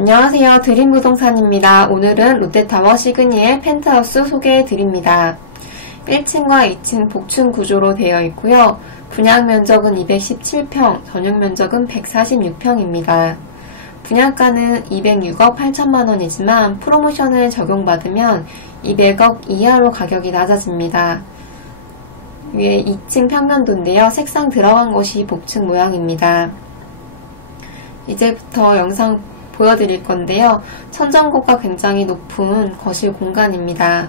안녕하세요. 드림부동산입니다. 오늘은 롯데타워 시그니엘 펜트하우스 소개해드립니다. 1층과 2층 복층 구조로 되어 있고요. 분양 면적은 217평, 전용 면적은 146평입니다. 분양가는 206억 8천만원이지만 프로모션을 적용받으면 200억 이하로 가격이 낮아집니다. 위에 2층 평면도인데요. 색상 들어간 것이 복층 모양입니다. 이제부터 영상 보여드릴 건데요. 천정고가 굉장히 높은 거실 공간입니다.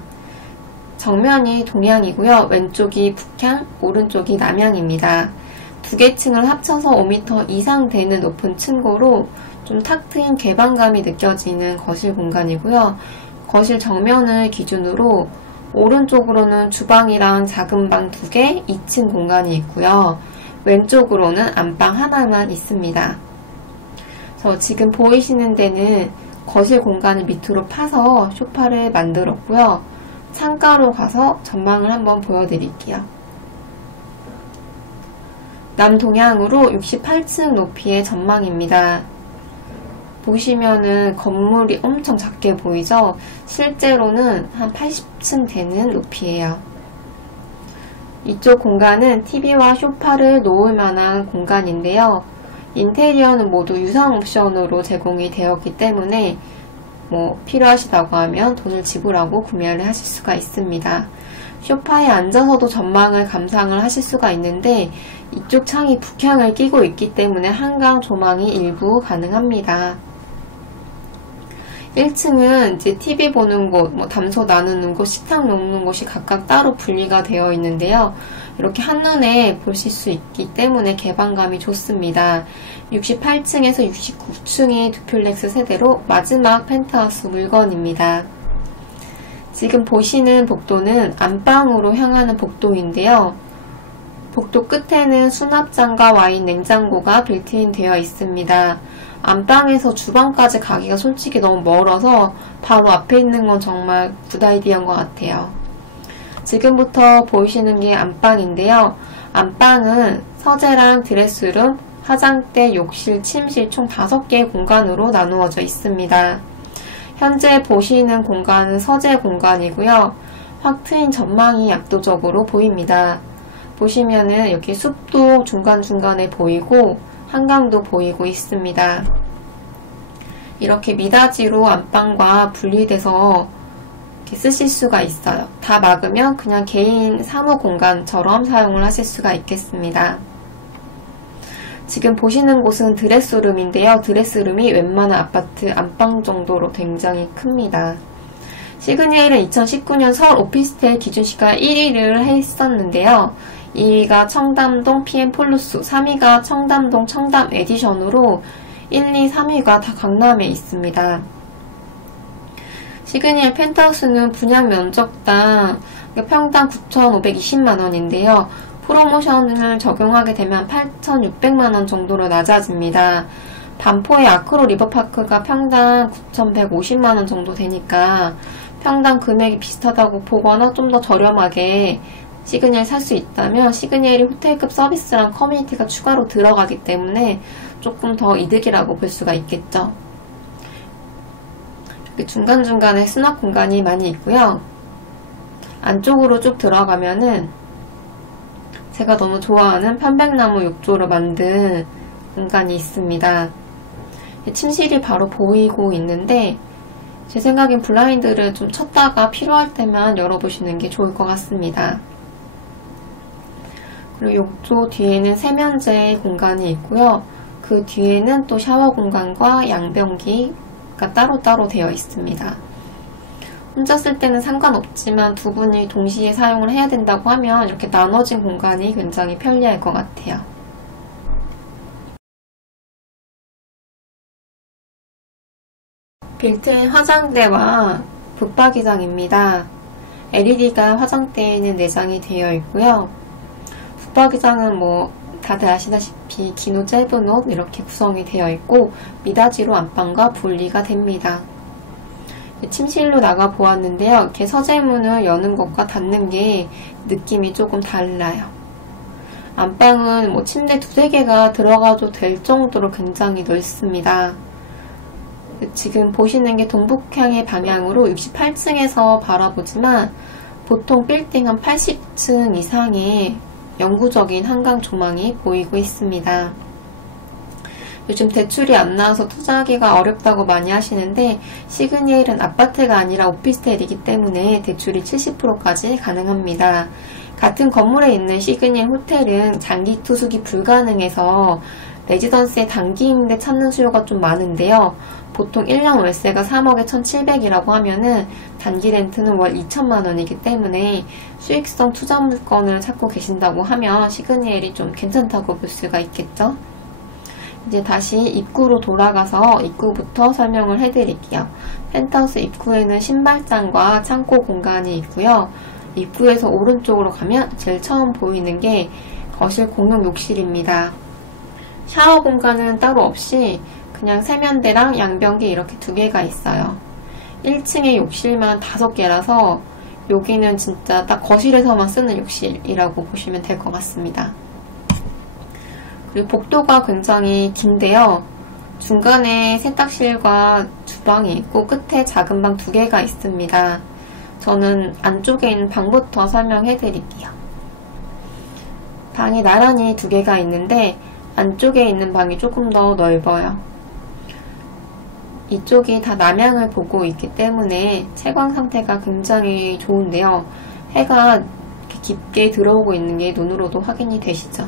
정면이 동향이고요. 왼쪽이 북향, 오른쪽이 남향입니다. 두 개 층을 합쳐서 5m 이상 되는 높은 층고로 좀 탁 트인 개방감이 느껴지는 거실 공간이고요. 거실 정면을 기준으로 오른쪽으로는 주방이랑 작은 방 2개, 2층 공간이 있고요. 왼쪽으로는 안방 하나만 있습니다. 지금 보이시는 데는 거실 공간을 밑으로 파서 소파를 만들었고요. 창가로 가서 전망을 한번 보여드릴게요. 남동향으로 68층 높이의 전망입니다. 보시면은 건물이 엄청 작게 보이죠? 실제로는 한 80층 되는 높이예요. 이쪽 공간은 TV와 소파를 놓을 만한 공간인데요. 인테리어는 모두 유상 옵션으로 제공이 되었기 때문에 필요하시다고 하면 돈을 지불하고 구매를 하실 수가 있습니다. 소파에 앉아서도 전망을 감상을 하실 수가 있는데 이쪽 창이 북향을 끼고 있기 때문에 한강 조망이 일부 가능합니다. 1층은 이제 TV 보는 곳, 담소 나누는 곳, 식탁 놓는 곳이 각각 따로 분리가 되어 있는데요. 이렇게 한눈에 보실 수 있기 때문에 개방감이 좋습니다. 68층에서 69층의 두플렉스 세대로 마지막 펜트하우스 물건입니다. 지금 보시는 복도는 안방으로 향하는 복도인데요. 복도 끝에는 수납장과 와인 냉장고가 빌트인 되어 있습니다. 안방에서 주방까지 가기가 솔직히 너무 멀어서 바로 앞에 있는 건 정말 굿 아이디어인 것 같아요. 지금부터 보이시는 게 안방인데요. 안방은 서재랑 드레스룸, 화장대, 욕실, 침실 총 5개의 공간으로 나누어져 있습니다. 현재 보시는 공간은 서재 공간이고요. 확 트인 전망이 압도적으로 보입니다. 보시면은 이렇게 숲도 중간중간에 보이고 한강도 보이고 있습니다. 이렇게 미닫이로 안방과 분리돼서 이렇게 쓰실 수가 있어요. 다 막으면 그냥 개인 사무 공간처럼 사용을 하실 수가 있겠습니다. 지금 보시는 곳은 드레스룸인데요. 드레스룸이 웬만한 아파트 안방 정도로 굉장히 큽니다. 시그니엘은 2019년 서울 오피스텔 기준시가 1위를 했었는데요. 2위가 청담동 PM+, 3위가 청담동 청담 에디션으로 1, 2, 3위가 다 강남에 있습니다. 시그니엘 펜트하우스는 분양 면적당 평당 9,520만원인데요. 프로모션을 적용하게 되면 8,600만원 정도로 낮아집니다. 반포의 아크로 리버파크가 평당 9,150만원 정도 되니까 평당 금액이 비슷하다고 보거나 좀 더 저렴하게 시그니엘 살 수 있다면 시그니엘이 호텔급 서비스랑 커뮤니티가 추가로 들어가기 때문에 조금 더 이득이라고 볼 수가 있겠죠. 이렇게 중간중간에 수납 공간이 많이 있고요. 안쪽으로 쭉 들어가면은 제가 너무 좋아하는 편백나무 욕조로 만든 공간이 있습니다. 침실이 바로 보이고 있는데 제 생각엔 블라인드를 좀 쳤다가 필요할 때만 열어보시는 게 좋을 것 같습니다. 그리고 욕조 뒤에는 세면대 공간이 있고요. 그 뒤에는 또 샤워 공간과 양변기가 따로따로 되어 있습니다. 혼자 쓸 때는 상관없지만 두 분이 동시에 사용을 해야 된다고 하면 이렇게 나눠진 공간이 굉장히 편리할 것 같아요. 빌트인 화장대와 붙박이장입니다. LED가 화장대에는 내장이 되어 있고요. 붙박이장은 다들 아시다시피 긴 옷, 짧은 옷 이렇게 구성이 되어 있고 미닫이로 안방과 분리가 됩니다. 침실로 나가 보았는데요. 이렇게 서재문을 여는 것과 닫는 게 느낌이 조금 달라요. 안방은 침대 2-3개가 들어가도 될 정도로 굉장히 넓습니다. 지금 보시는 게 동북향의 방향으로 68층에서 바라보지만 보통 빌딩 한 80층 이상의 영구적인 한강 조망이 보이고 있습니다. 요즘 대출이 안 나와서 투자하기가 어렵다고 많이 하시는데 시그니엘은 아파트가 아니라 오피스텔이기 때문에 대출이 70%까지 가능합니다. 같은 건물에 있는 시그니엘 호텔은 장기 투숙이 불가능해서 레지던스의 단기 임대 찾는 수요가 좀 많은데요. 보통 1년 월세가 3억에 1,700이라고 하면은 단기 렌트는 월 2천만 원이기 때문에 수익성 투자 물건을 찾고 계신다고 하면 시그니엘이 좀 괜찮다고 볼 수가 있겠죠. 이제 다시 입구로 돌아가서 입구부터 설명을 해드릴게요. 펜트하우스 입구에는 신발장과 창고 공간이 있고요. 입구에서 오른쪽으로 가면 제일 처음 보이는 게 거실 공용 욕실입니다. 샤워 공간은 따로 없이 그냥 세면대랑 양변기 이렇게 2개가 있어요. 1층에 욕실만 5개라서 여기는 진짜 딱 거실에서만 쓰는 욕실이라고 보시면 될 것 같습니다. 그리고 복도가 굉장히 긴데요. 중간에 세탁실과 주방이 있고 끝에 작은 방 2개가 있습니다. 저는 안쪽에 있는 방부터 설명해 드릴게요. 방이 나란히 2개가 있는데 안쪽에 있는 방이 조금 더 넓어요. 이쪽이 다 남향을 보고 있기 때문에 채광 상태가 굉장히 좋은데요. 해가 이렇게 깊게 들어오고 있는 게 눈으로도 확인이 되시죠.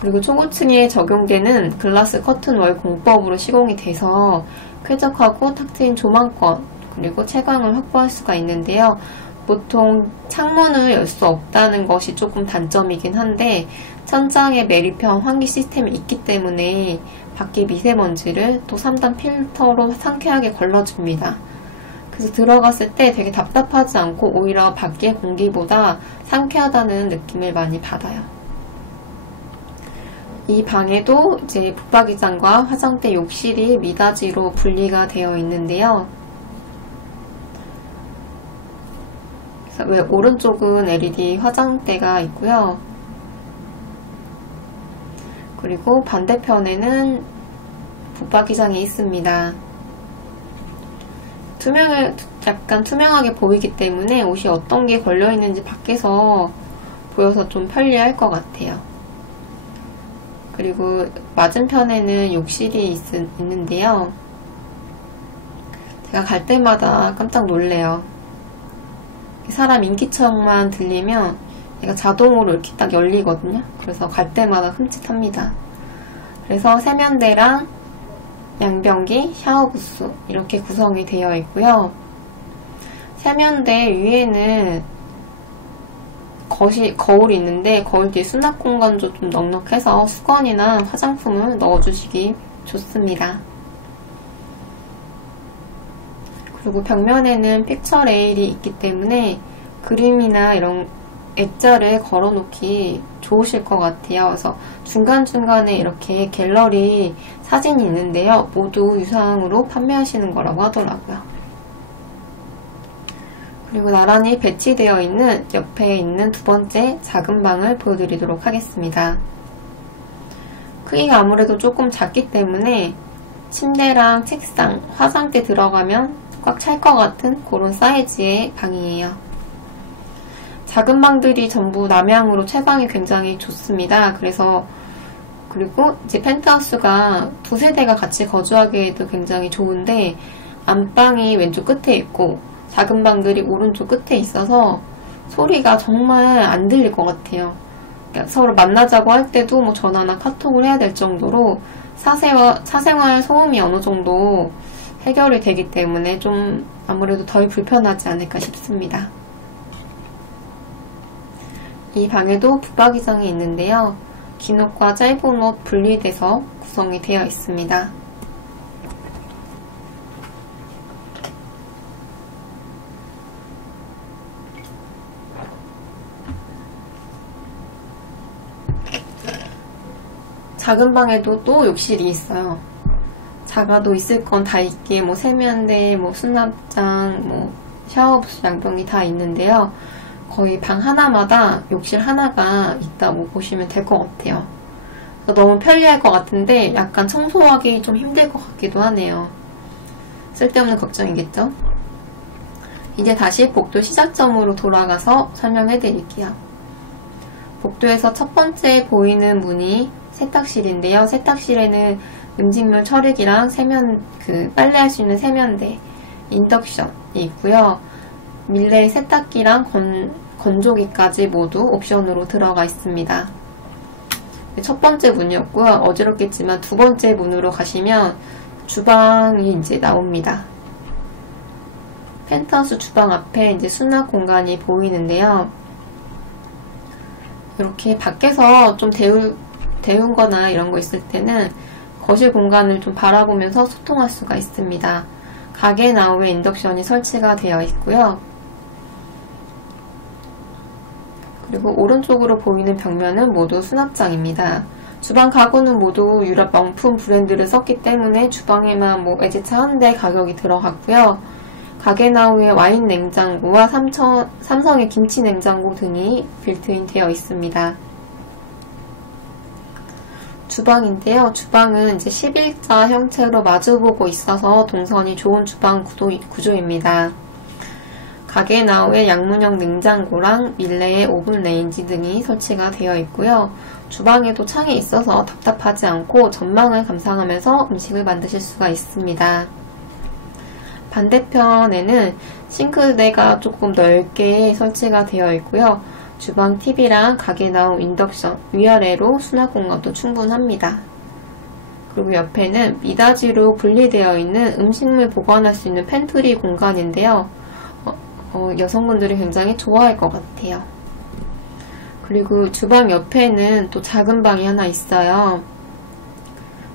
그리고 초고층에 적용되는 글라스 커튼 월 공법으로 시공이 돼서 쾌적하고 탁 트인 조망권 그리고 채광을 확보할 수가 있는데요. 보통 창문을 열 수 없다는 것이 조금 단점이긴 한데 천장에 매립형 환기 시스템이 있기 때문에 밖에 미세먼지를 또 3단 필터로 상쾌하게 걸러줍니다. 그래서 들어갔을 때 되게 답답하지 않고 오히려 밖의 공기보다 상쾌하다는 느낌을 많이 받아요. 이 방에도 이제 붙박이장과 화장대 욕실이 미닫이로 분리가 되어 있는데요. 그래서 오른쪽은 LED 화장대가 있고요. 그리고 반대편에는 붙박이장이 있습니다. 약간 투명하게 보이기 때문에 옷이 어떤 게 걸려있는지 밖에서 보여서 좀 편리할 것 같아요. 그리고 맞은편에는 욕실이 있는데요. 제가 갈 때마다 깜짝 놀래요. 사람 인기척만 들리면 얘가 자동으로 이렇게 딱 열리거든요. 그래서 갈 때마다 흠칫합니다. 그래서 세면대랑 양변기, 샤워부스 이렇게 구성이 되어 있고요. 세면대 위에는 거울이 있는데 거울 뒤에 수납 공간도 좀 넉넉해서 수건이나 화장품을 넣어주시기 좋습니다. 그리고 벽면에는 픽처 레일이 있기 때문에 그림이나 이런 액자를 걸어놓기 좋으실 것 같아요. 그래서 중간중간에 이렇게 갤러리 사진이 있는데요. 모두 유상으로 판매하시는 거라고 하더라고요. 그리고 나란히 배치되어 있는 옆에 있는 2번째 작은 방을 보여드리도록 하겠습니다. 크기가 아무래도 조금 작기 때문에 침대랑 책상, 화장대 들어가면 꽉 찰 것 같은 그런 사이즈의 방이에요. 작은 방들이 전부 남향으로 채광이 굉장히 좋습니다. 그리고 이제 펜트하우스가 2세대가 같이 거주하기에도 굉장히 좋은데 안방이 왼쪽 끝에 있고 작은 방들이 오른쪽 끝에 있어서 소리가 정말 안 들릴 것 같아요. 그러니까 서로 만나자고 할 때도 뭐 전화나 카톡을 해야 될 정도로 사생활 소음이 어느 정도 해결이 되기 때문에 좀 아무래도 덜 불편하지 않을까 싶습니다. 이 방에도 붙박이장이 있는데요. 긴 옷과 짧은 옷 분리돼서 구성이 되어 있습니다. 작은 방에도 또 욕실이 있어요. 작아도 있을 건 다 있기에 뭐 세면대, 뭐 수납장, 뭐 샤워부스, 양변기 다 있는데요. 거의 방 하나마다 욕실 하나가 있다고 보시면 될 것 같아요. 너무 편리할 것 같은데 약간 청소하기 좀 힘들 것 같기도 하네요. 쓸데없는 걱정이겠죠? 이제 다시 복도 시작점으로 돌아가서 설명해 드릴게요. 복도에서 첫 번째 보이는 문이 세탁실인데요. 세탁실에는 음식물 처리기랑 빨래할 수 있는 세면대, 인덕션이 있고요. 밀레 세탁기랑 건조기까지 모두 옵션으로 들어가 있습니다. 첫 번째 문이었고요. 어지럽겠지만 두 번째 문으로 가시면 주방이 이제 나옵니다. 펜트하우스 주방 앞에 이제 수납 공간이 보이는데요. 이렇게 밖에서 좀 데운 거나 이런 거 있을 때는 거실 공간을 좀 바라보면서 소통할 수가 있습니다. 가게 나우에 인덕션이 설치가 되어 있고요. 그리고 오른쪽으로 보이는 벽면은 모두 수납장입니다. 주방 가구는 모두 유럽 명품 브랜드를 썼기 때문에 주방에만 외제차 한 대 가격이 들어갔고요. 가게나우의 와인 냉장고와 삼성의 김치 냉장고 등이 빌트인 되어 있습니다. 주방인데요. 주방은 이제 11자 형태로 마주보고 있어서 동선이 좋은 주방 구조입니다. 가게나우의 양문형 냉장고랑 밀레의 오븐 레인지 등이 설치가 되어 있고요. 주방에도 창이 있어서 답답하지 않고 전망을 감상하면서 음식을 만드실 수가 있습니다. 반대편에는 싱크대가 조금 넓게 설치가 되어 있고요. 주방 TV랑 가게나우 인덕션, 위아래로 수납 공간도 충분합니다. 그리고 옆에는 미닫이로 분리되어 있는 음식물 보관할 수 있는 팬트리 공간인데요. 여성분들이 굉장히 좋아할 것 같아요. 그리고 주방 옆에는 또 작은 방이 하나 있어요.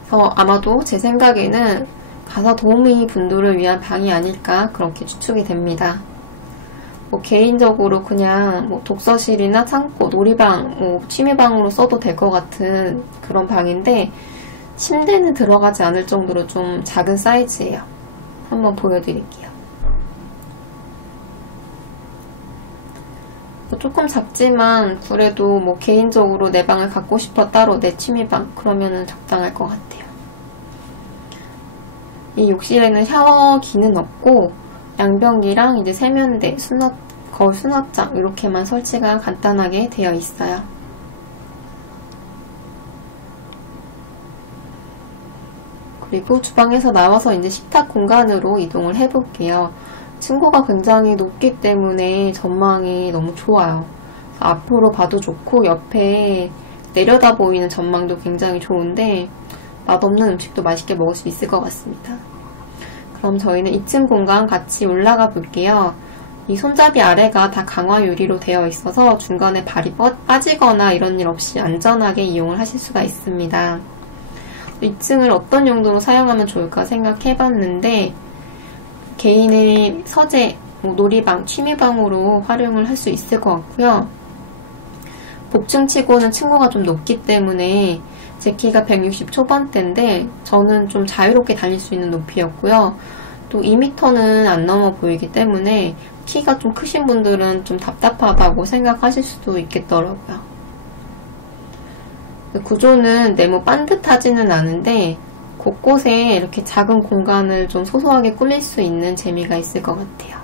그래서 아마도 제 생각에는 가사 도우미 분들을 위한 방이 아닐까 그렇게 추측이 됩니다. 개인적으로 그냥 독서실이나 창고, 놀이방, 취미방으로 써도 될 것 같은 그런 방인데 침대는 들어가지 않을 정도로 좀 작은 사이즈예요. 한번 보여드릴게요. 조금 작지만 그래도 개인적으로 내 방을 갖고 싶어 따로 내 취미방 그러면은 적당할 것 같아요. 이 욕실에는 샤워기는 없고 양변기랑 이제 세면대, 거울 수납장 이렇게만 설치가 간단하게 되어 있어요. 그리고 주방에서 나와서 이제 식탁 공간으로 이동을 해볼게요. 층고가 굉장히 높기 때문에 전망이 너무 좋아요. 앞으로 봐도 좋고 옆에 내려다 보이는 전망도 굉장히 좋은데 맛없는 음식도 맛있게 먹을 수 있을 것 같습니다. 그럼 저희는 2층 공간 같이 올라가 볼게요. 이 손잡이 아래가 다 강화 유리로 되어 있어서 중간에 발이 빠지거나 이런 일 없이 안전하게 이용을 하실 수가 있습니다. 2층을 어떤 용도로 사용하면 좋을까 생각해 봤는데 개인의 서재, 놀이방, 취미방으로 활용을 할 수 있을 것 같고요. 복층치고는 층고가 좀 높기 때문에 제 키가 160 초반대인데 저는 좀 자유롭게 다닐 수 있는 높이였고요. 또 2m는 안 넘어 보이기 때문에 키가 좀 크신 분들은 좀 답답하다고 생각하실 수도 있겠더라고요. 구조는 네모 반듯하지는 않은데 곳곳에 이렇게 작은 공간을 좀 소소하게 꾸밀 수 있는 재미가 있을 것 같아요.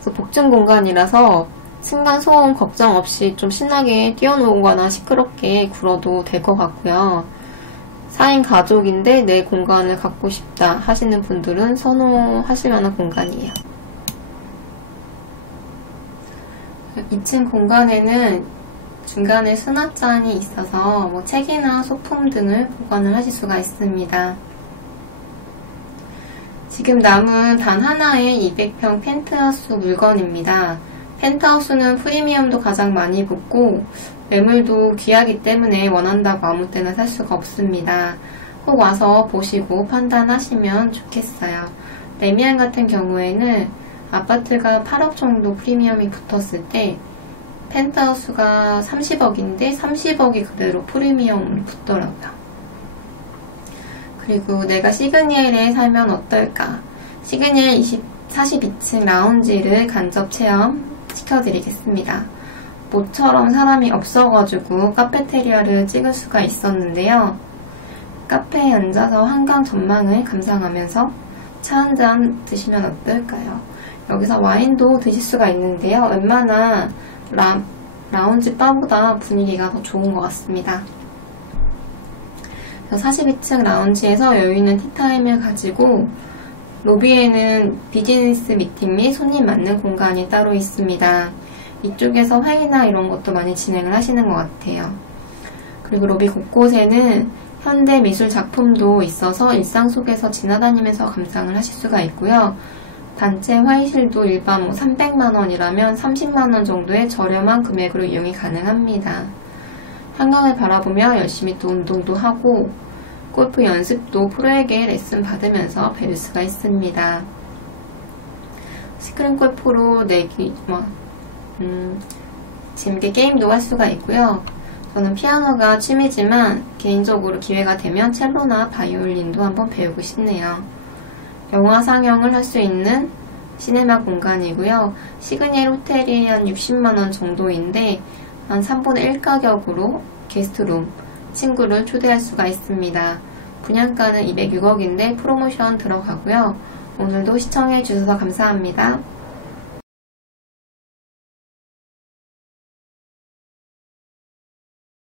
그래서 복층 공간이라서 층간 소음 걱정 없이 좀 신나게 뛰어놀거나 시끄럽게 굴어도 될 것 같고요. 4인 가족인데 내 공간을 갖고 싶다 하시는 분들은 선호하실 만한 공간이에요. 2층 공간에는 중간에 수납장이 있어서 책이나 소품 등을 보관을 하실 수가 있습니다. 지금 남은 단 하나의 200평 펜트하우스 물건입니다. 펜트하우스는 프리미엄도 가장 많이 붙고 매물도 귀하기 때문에 원한다고 아무 때나 살 수가 없습니다. 꼭 와서 보시고 판단하시면 좋겠어요. 레미안 같은 경우에는 아파트가 8억 정도 프리미엄이 붙었을 때 펜트하우스가 30억인데 30억이 그대로 프리미엄으로 붙더라고요. 그리고 내가 시그니엘에 살면 어떨까? 시그니엘 42층 라운지를 간접 체험 시켜드리겠습니다. 모처럼 사람이 없어가지고 카페테리아를 찍을 수가 있었는데요. 카페에 앉아서 한강 전망을 감상하면서 차 한잔 드시면 어떨까요? 여기서 와인도 드실 수가 있는데요. 웬만한 라운지 바보다 분위기가 더 좋은 것 같습니다. 42층 라운지에서 여유있는 티타임을 가지고 로비에는 비즈니스 미팅 및 손님 맞는 공간이 따로 있습니다. 이쪽에서 회의나 이런 것도 많이 진행을 하시는 것 같아요. 그리고 로비 곳곳에는 현대 미술 작품도 있어서 일상 속에서 지나다니면서 감상을 하실 수가 있고요. 단체 회의실도 일반 300만원이라면 30만원 정도의 저렴한 금액으로 이용이 가능합니다. 한강을 바라보며 열심히 또 운동도 하고 골프 연습도 프로에게 레슨 받으면서 배울 수가 있습니다. 스크린 골프로 재밌게 게임도 할 수가 있고요. 저는 피아노가 취미지만 개인적으로 기회가 되면 첼로나 바이올린도 한번 배우고 싶네요. 영화 상영을 할 수 있는 시네마 공간이고요. 시그니엘 호텔이 한 60만원 정도인데 한 3분의 1 가격으로 게스트룸, 친구를 초대할 수가 있습니다. 분양가는 206억인데 프로모션 들어가고요. 오늘도 시청해주셔서 감사합니다.